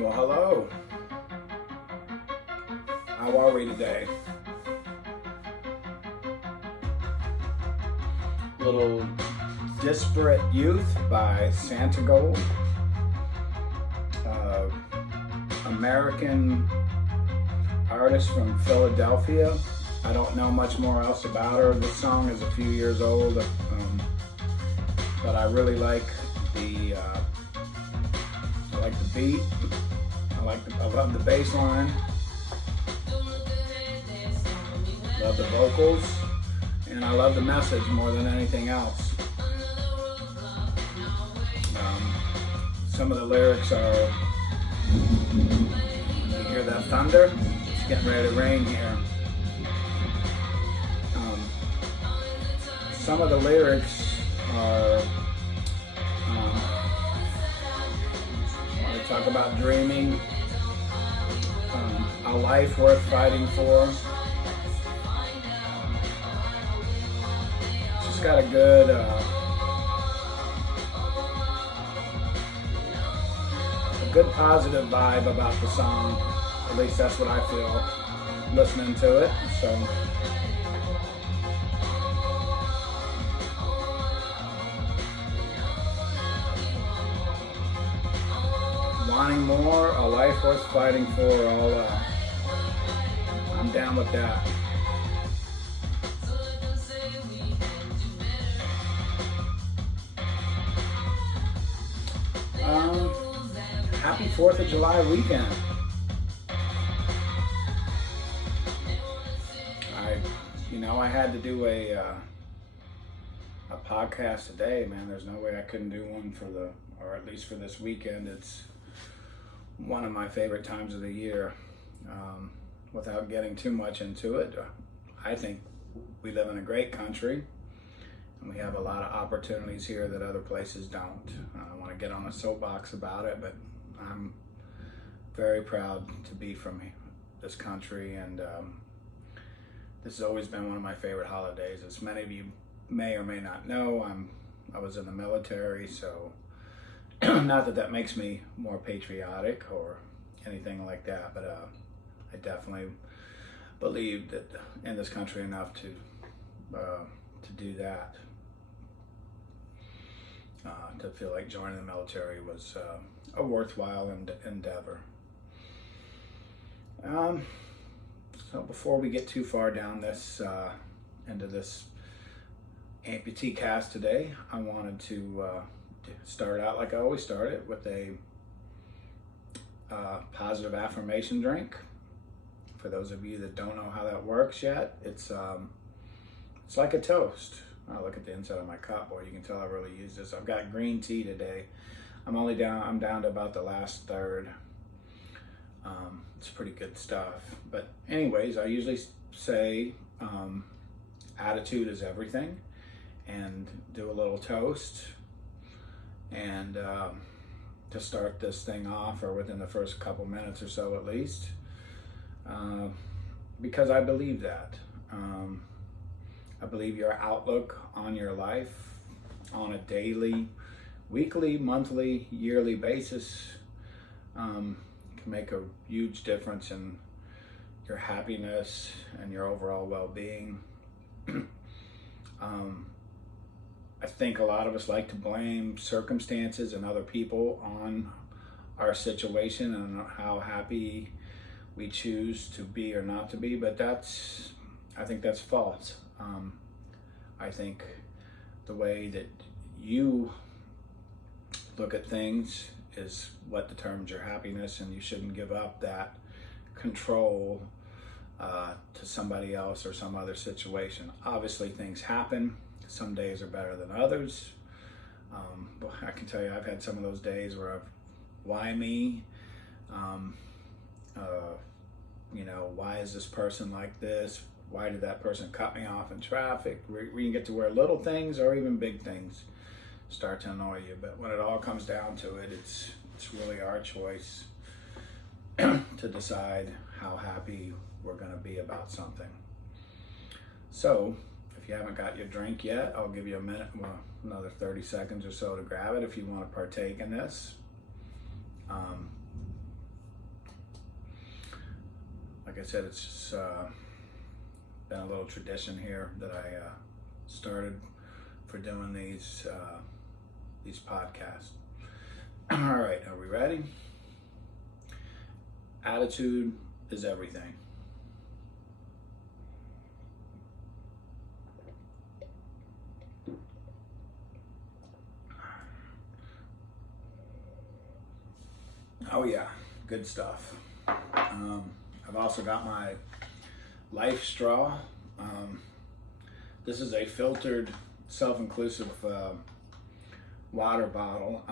Well, hello. How are we today? Little Disparate Youth by Satigold. American artist from Philadelphia. I don't know much more else about her. This song is a few years old, but I really like the beat. I love the bass line. Love the vocals, and I love the message more than anything else. Some of the lyrics are, you hear that thunder? It's getting ready to rain here. Some of the lyrics are, they talk about dreaming, a life worth fighting for. It's just got a good positive vibe about the song. At least that's what I feel listening to it. So wanting more, a life worth fighting for, I'm down with that. Happy 4th of July weekend. I had to do a podcast today, man. There's no way I couldn't do one or at least for this weekend. It's one of my favorite times of the year. Without getting too much into it, I think we live in a great country, and we have a lot of opportunities here that other places don't. I don't want to get on a soapbox about it, but I'm very proud to be from this country, and this has always been one of my favorite holidays. As many of you may or may not know, I was in the military, so not that makes me more patriotic or anything like that, but I definitely believed that in this country enough to do that. To feel like joining the military was a worthwhile endeavor. So before we get too far down this into this AmputeeCast today, I wanted to start out like I always start it, with a positive affirmation drink. For those of you that don't know how that works yet, it's like a toast. I look at the inside of my cup, boy, you can tell I really use this. I've got green tea today. I'm down to about the last third. It's pretty good stuff. But anyways, I usually say attitude is everything, and do a little toast. And to start this thing off, or within the first couple minutes or so at least, because I believe that. I believe your outlook on your life on a daily, weekly, monthly, yearly basis can make a huge difference in your happiness and your overall well-being. I think a lot of us like to blame circumstances and other people on our situation and how happy we choose to be or not to be, but I think that's false. I think the way that you look at things is what determines your happiness, and you shouldn't give up that control to somebody else or some other situation. Obviously, things happen. Some days are better than others. But I can tell you, I've had some of those days where why me? Why is this person like this? Why did that person cut me off in traffic? We can get to where little things or even big things start to annoy you. But when it all comes down to it, it's really our choice to decide how happy we're going to be about something. So if you haven't got your drink yet, I'll give you a minute, another 30 seconds or so to grab it if you want to partake in this. I said, it's just been a little tradition here that I started for doing these podcasts. All right, are we ready? Attitude is everything. Oh yeah, good stuff. I've also got my Life straw. This is a filtered, self-inclusive water bottle.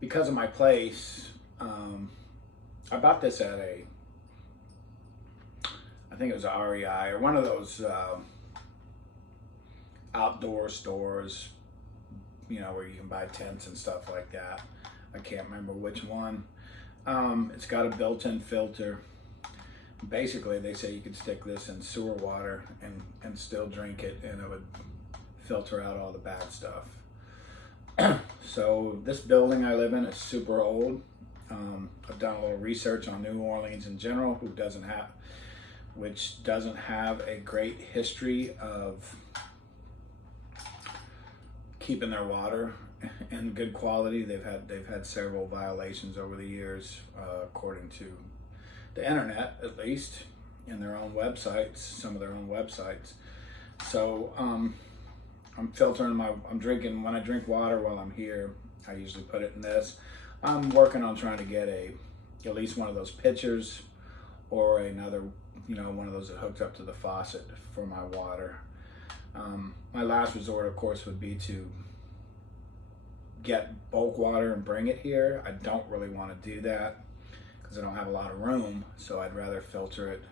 Because of my place, I bought this at I think it was a REI or one of those outdoor stores, you know, where you can buy tents and stuff like that. I can't remember which one. It's got a built-in filter. Basically, they say you could stick this in sewer water and still drink it, and it would filter out all the bad stuff. So this building I live in is super old. I've done a little research on New Orleans in general, which doesn't have a great history of keeping their water in good quality. They've had several violations over the years, according to the internet, at least, in their own websites, some of their own websites. So I'm drinking, when I drink water while I'm here, I usually put it in this. I'm working on trying to get at least one of those pitchers or another, you know, one of those that hooks up to the faucet for my water. My last resort, of course, would be to get bulk water and bring it here. I don't really want to do that because I don't have a lot of room, so I'd rather filter it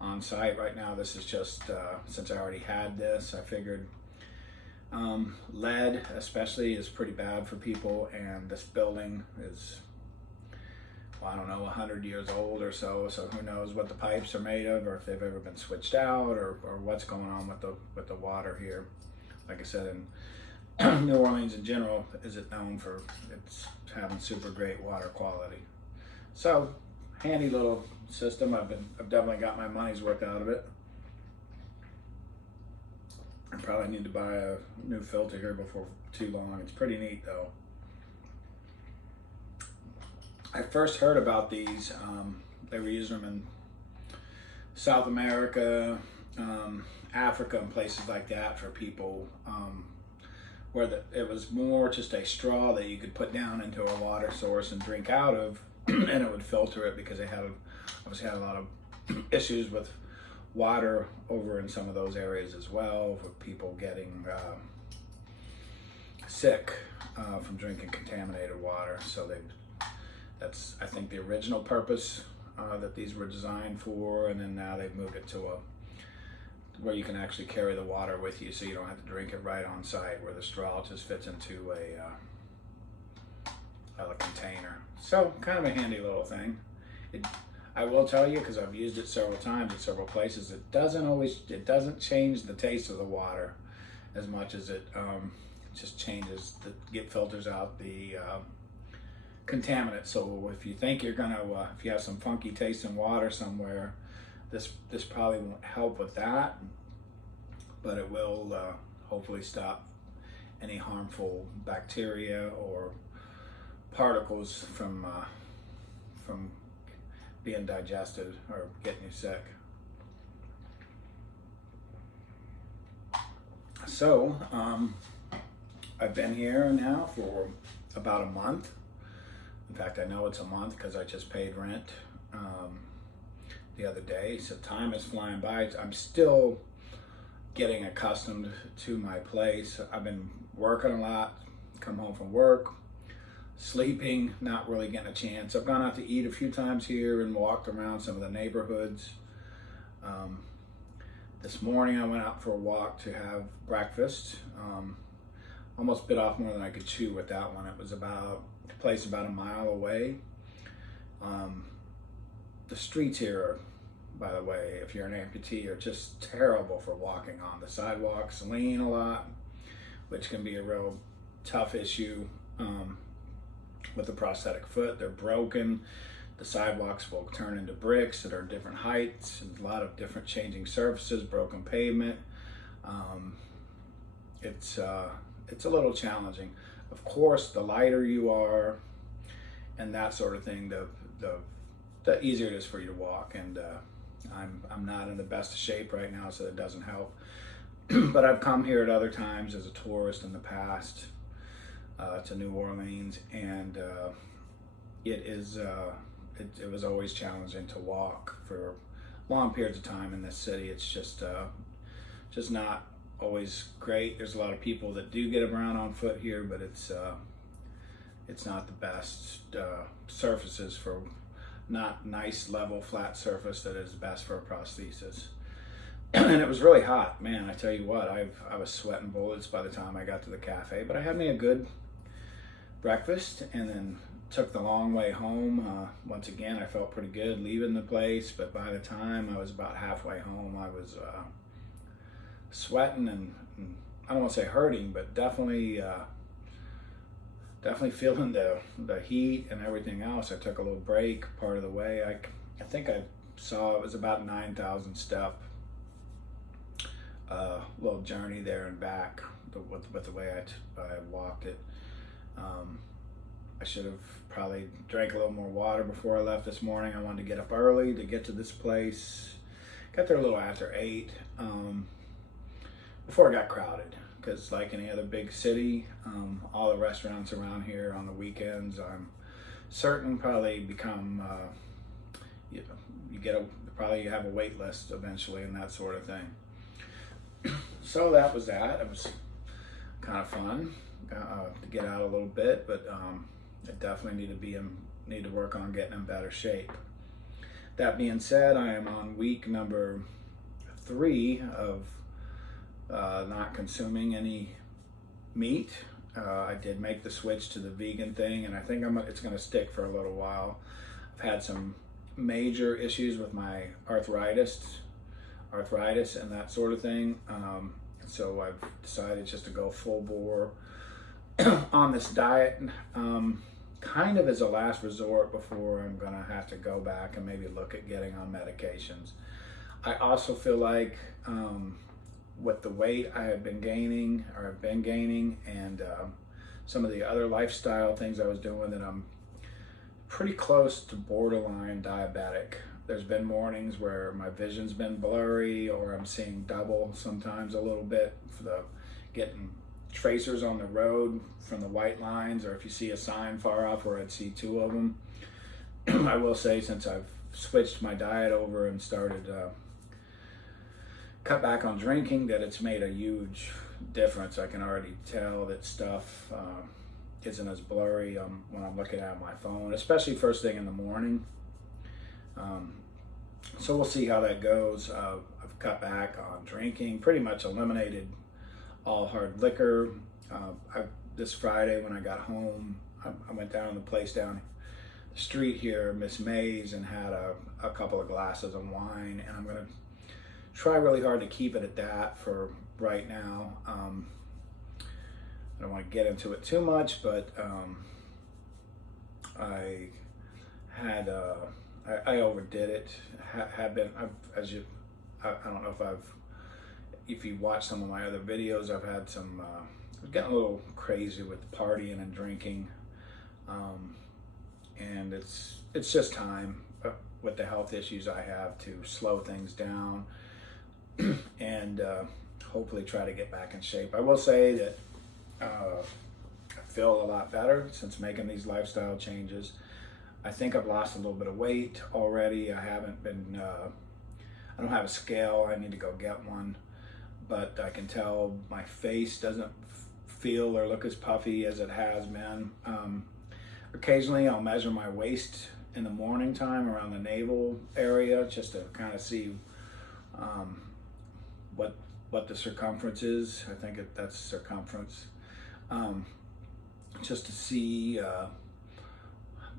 on site. Right now, this is just, since I already had this, I figured lead especially is pretty bad for people, and this building is, well, I don't know, 100 years old or so who knows what the pipes are made of, or if they've ever been switched out, or what's going on with the water here. Like I said, in New Orleans in general isn't known for its having super great water quality. So, handy little system. I've definitely got my money's worth out of it. I probably need to buy a new filter here before too long. It's pretty neat though. I first heard about these. They were using them in South America, Africa, and places like that for people where it was more just a straw that you could put down into a water source and drink out of, and it would filter it, because they obviously had a lot of issues with water over in some of those areas as well, with people getting sick from drinking contaminated water. So that's, I think, the original purpose that these were designed for, and then now they've moved it to where you can actually carry the water with you, so you don't have to drink it right on site, where the straw just fits into a container. So kind of a handy little thing. I will tell you, because I've used it several times at several places, it doesn't change the taste of the water as much as it just changes filters out the contaminants. So if you think you're gonna, if you have some funky taste in water somewhere, this probably won't help with that, but it will hopefully stop any harmful bacteria or particles from being digested or getting you sick. So I've been here now for about a month. In fact, I know it's a month because I just paid rent the other day, so time is flying by. I'm still getting accustomed to my place. I've been working a lot, come home from work, sleeping, not really getting a chance. I've gone out to eat a few times here and walked around some of the neighborhoods. This morning I went out for a walk to have breakfast. Almost bit off more than I could chew with that one. It was about a place about a mile away. The streets here, by the way, if you're an amputee, are just terrible for walking on. The sidewalks lean a lot, which can be a real tough issue with a prosthetic foot. They're broken. the sidewalks will turn into bricks that are different heights, and a lot of different changing surfaces, broken pavement. It's a little challenging. Of course, the lighter you are and that sort of thing, the easier it is for you to walk. And I'm not in the best of shape right now, so it doesn't help. But I've come here at other times as a tourist in the past to New Orleans, and it was always challenging to walk for long periods of time in this city. It's just not always great. There's a lot of people that do get around on foot here, but it's not the best surfaces for not nice level flat surface that is best for a prosthesis. And it was really hot, man. I tell you what, I was sweating bullets by the time I got to the cafe, but I had me a good breakfast and then took the long way home. Once again, I felt pretty good leaving the place, but by the time I was about halfway home, I was sweating and I don't want to say hurting, but definitely feeling the heat and everything else. I took a little break part of the way. I think I saw it was about 9,000 step little journey there and back with the way I walked it. I should have probably drank a little more water before I left this morning. I wanted to get up early to get to this place. Got there a little after 8 before it got crowded, because like any other big city, all the restaurants around here on the weekends, I'm certain probably become you have a wait list eventually and that sort of thing. So that was that. It was kind of fun to get out a little bit, but I definitely need to work on getting in better shape. That being said, I am on week number 3 of not consuming any meat. I did make the switch to the vegan thing, and I think it's going to stick for a little while. I've had some major issues with my arthritis and that sort of thing. So I've decided just to go full bore on this diet, kind of as a last resort before I'm gonna have to go back and maybe look at getting on medications. I also feel like with the weight I've been gaining, and some of the other lifestyle things I was doing, that I'm pretty close to borderline diabetic. There's been mornings where my vision's been blurry, or I'm seeing double sometimes a little bit for getting tracers on the road from the white lines, or if you see a sign far off where I'd see 2 of them. I will say, since I've switched my diet over and started cut back on drinking, that it's made a huge difference. I can already tell that stuff isn't as blurry when I'm looking at my phone, especially first thing in the morning. So we'll see how that goes. I've cut back on drinking, pretty much eliminated all hard liquor. This Friday when I got home, I went down to the place down the street here, Miss May's, and had a couple of glasses of wine, and I'm gonna try really hard to keep it at that for right now. I don't want to get into it too much, but I overdid it. I don't know if you watch some of my other videos, I've had some, I was getting a little crazy with partying and drinking. And it's just time with the health issues I have to slow things down and hopefully try to get back in shape. I will say that I feel a lot better since making these lifestyle changes. I think I've lost a little bit of weight already. I haven't been, I don't have a scale. I need to go get one, but I can tell my face doesn't feel or look as puffy as it has been. Occasionally I'll measure my waist in the morning time around the navel area just to kind of see what the circumference is. I think that's circumference. Just to see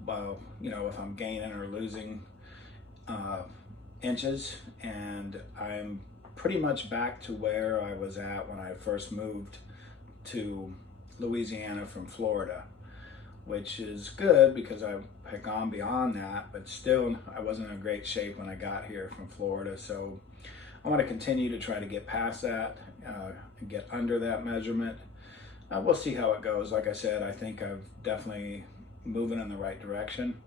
well, if I'm gaining or losing inches, and I'm pretty much back to where I was at when I first moved to Louisiana from Florida, which is good because I had gone beyond that, but still I wasn't in great shape when I got here from Florida. So I want to continue to try to get past that, and get under that measurement. We'll see how it goes. Like I said, I think I'm definitely moving in the right direction.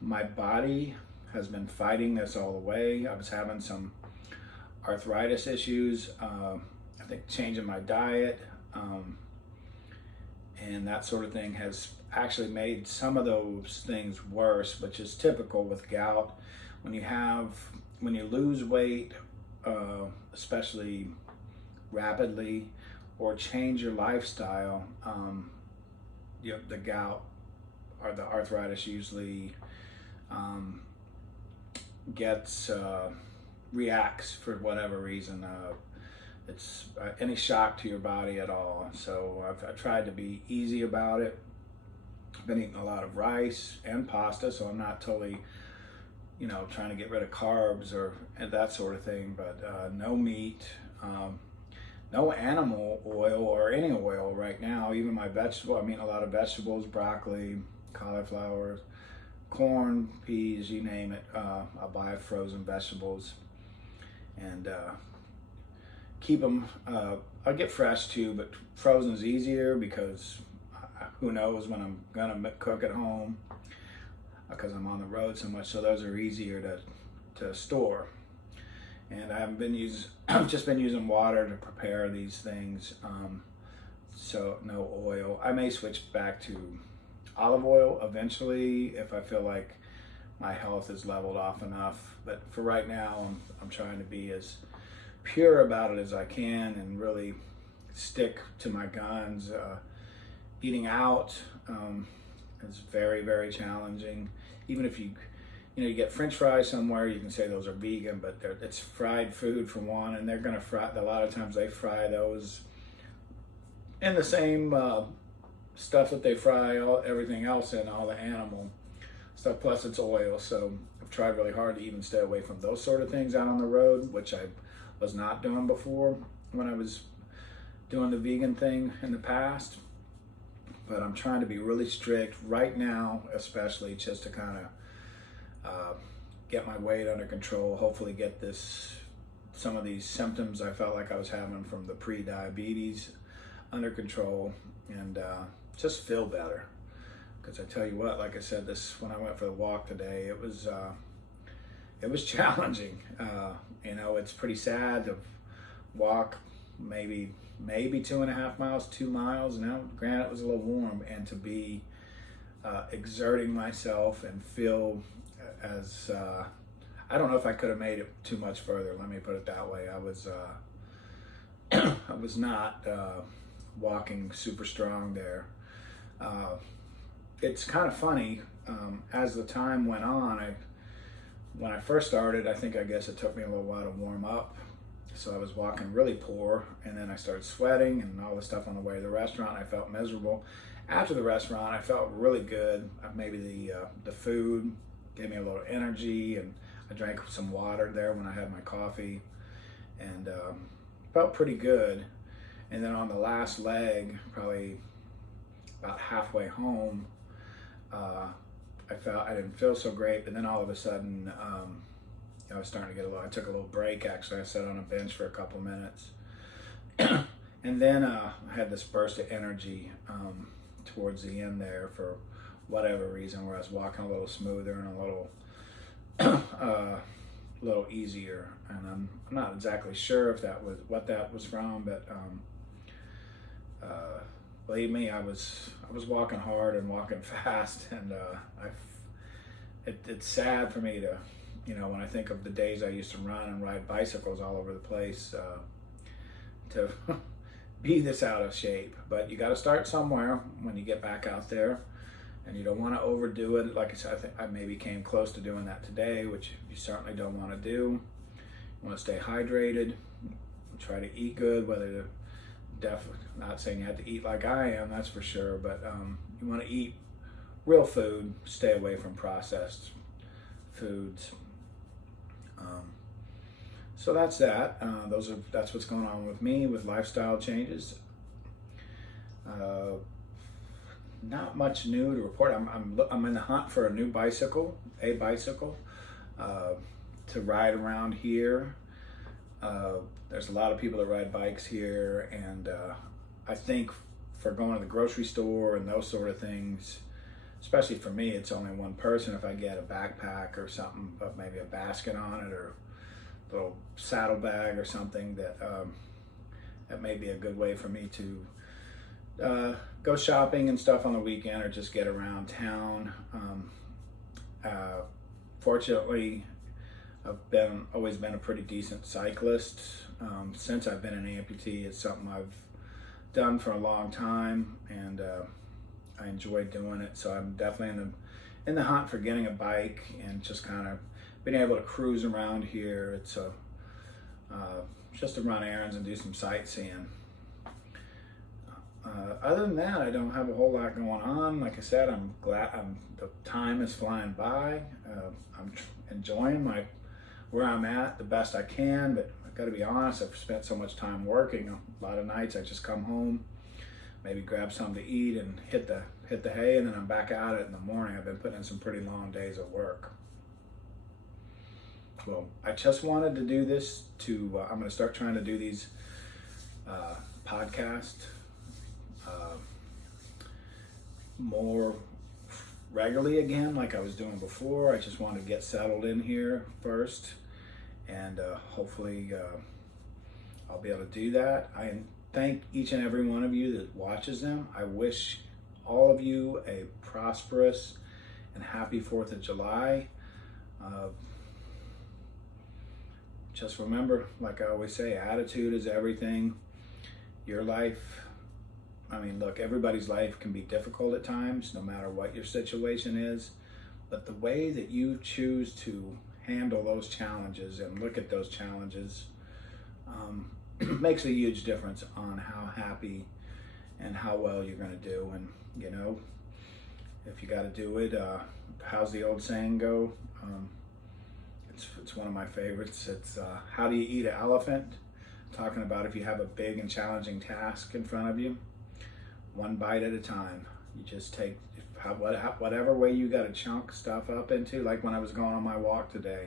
My body has been fighting this all the way. I was having some arthritis issues. I think changing my diet and that sort of thing has actually made some of those things worse, which is typical with gout. When you lose weight, especially rapidly, or change your lifestyle, the gout or the arthritis usually reacts for whatever reason. It's any shock to your body at all. So I've tried to be easy about it. I've been eating a lot of rice and pasta, so I'm not totally, trying to get rid of carbs or that sort of thing, but no meat, no animal oil or any oil right now. Even my vegetable, a lot of vegetables, broccoli, cauliflower, corn, peas, you name it. I'll buy frozen vegetables and keep them. I get fresh too, but frozen is easier because who knows when I'm gonna cook at home because I'm on the road so much. So those are easier to store. And I've just been using water to prepare these things. So no oil. I may switch back to olive oil eventually if I feel like my health is leveled off enough. But for right now, I'm trying to be as pure about it as I can and really stick to my guns. Eating out is very, very challenging. Even if you get French fries somewhere, you can say those are vegan, but it's fried food for one, and they're gonna fry. A lot of times they fry those in the same stuff that they fry everything else in, all the animal stuff. Plus it's oil. So I've tried really hard to even stay away from those sort of things out on the road, which I was not doing before when I was doing the vegan thing in the past. But I'm trying to be really strict right now, especially just to kind of get my weight under control, hopefully get some of these symptoms I felt like I was having from the pre-diabetes under control, and just feel better. Because I tell you what, like I said, when I went for the walk today, it was challenging. It's pretty sad to walk maybe 2.5 miles, 2 miles. Now, granted, it was a little warm, and to be exerting myself and feel as I don't know if I could have made it too much further. Let me put it that way. I was I was not walking super strong there. It's kind of funny. As the time went on, when I first started, I guess it took me a little while to warm up. So I was walking really poor, and then I started sweating and all the stuff on the way to the restaurant. I felt miserable. After the restaurant, I felt really good. Maybe the food gave me a little energy, and I drank some water there when I had my coffee, and felt pretty good. And then on the last leg, probably about halfway home, I didn't feel so great. But then all of a sudden, I was starting to get I took a little break. Actually, I sat on a bench for a couple minutes, and then I had this burst of energy towards the end there for whatever reason, where I was walking a little smoother and a little easier. And I'm not exactly sure if what that was from, but believe me, I was walking hard and walking fast, and it's sad for me to, when I think of the days I used to run and ride bicycles all over the place, to be this out of shape. But you got to start somewhere when you get back out there, and you don't want to overdo it. Like I said, I think I maybe came close to doing that today, which you certainly don't want to do. You want to stay hydrated, try to eat good, definitely not saying you have to eat like I am, that's for sure, but you want to eat real food, stay away from processed foods. So that's that. That's what's going on with me with lifestyle changes. not much new to report. I'm in the hunt for a new bicycle, to ride around here. There's a lot of people that ride bikes here, and I think for going to the grocery store and those sort of things, especially for me, it's only one person. If I get a backpack or something, but maybe a basket on it or a little saddlebag or something, that may be a good way for me to go shopping and stuff on the weekend, or just get around town. Fortunately, I've always been a pretty decent cyclist. Since I've been an amputee, it's something I've done for a long time, and I enjoy doing it. So I'm definitely in the hunt for getting a bike and just kind of being able to cruise around here. It's just to run errands and do some sightseeing. Other than that, I don't have a whole lot going on. Like I said, I'm glad the time is flying by. I'm enjoying where I'm at the best I can, but I've got to be honest, I've spent so much time working. A lot of nights I just come home, maybe grab something to eat and hit the hay, and then I'm back at it in the morning. I've been putting in some pretty long days of work. Well, I just wanted to do this I'm going to start trying to do these podcasts more regularly again, like I was doing before. I just wanted to get settled in here first, and hopefully I'll be able to do that. I thank each and every one of you that watches them. I wish all of you a prosperous and happy 4th of July. Just remember, like I always say, attitude is everything. Your life, look, everybody's life can be difficult at times, no matter what your situation is. But the way that you choose to handle those challenges and look at those challenges makes a huge difference on how happy and how well you're going to do. And, if you got to do it, how's the old saying go? It's one of my favorites. It's how do you eat an elephant? Talking about if you have a big and challenging task in front of you, one bite at a time. You just take whatever way you got to chunk stuff up into. Like when I was going on my walk today,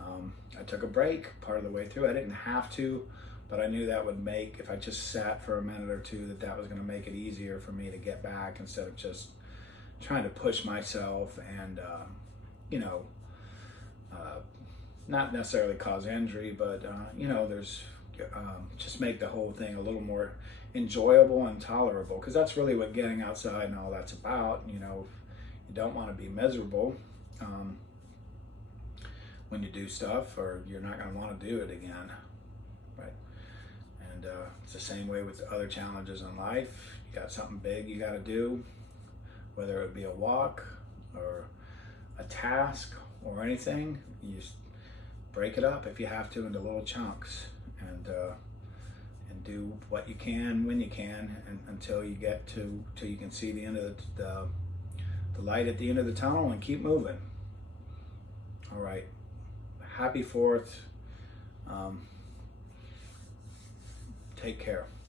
I took a break part of the way through. I didn't have to, but I knew that would make, if I just sat for a minute or two, that was going to make it easier for me to get back, instead of just trying to push myself and not necessarily cause injury, but there's just make the whole thing a little more enjoyable and tolerable, because that's really what getting outside and all that's about. You don't want to be miserable when you do stuff, or you're not going to want to do it again, right? And it's the same way with other challenges in life. You got something big you got to do, whether it be a walk or a task or anything. You just break it up if you have to into little chunks, and do what you can when you can, and until you get till you can see the end of the light at the end of the tunnel, and keep moving. All right, happy 4th. Take care.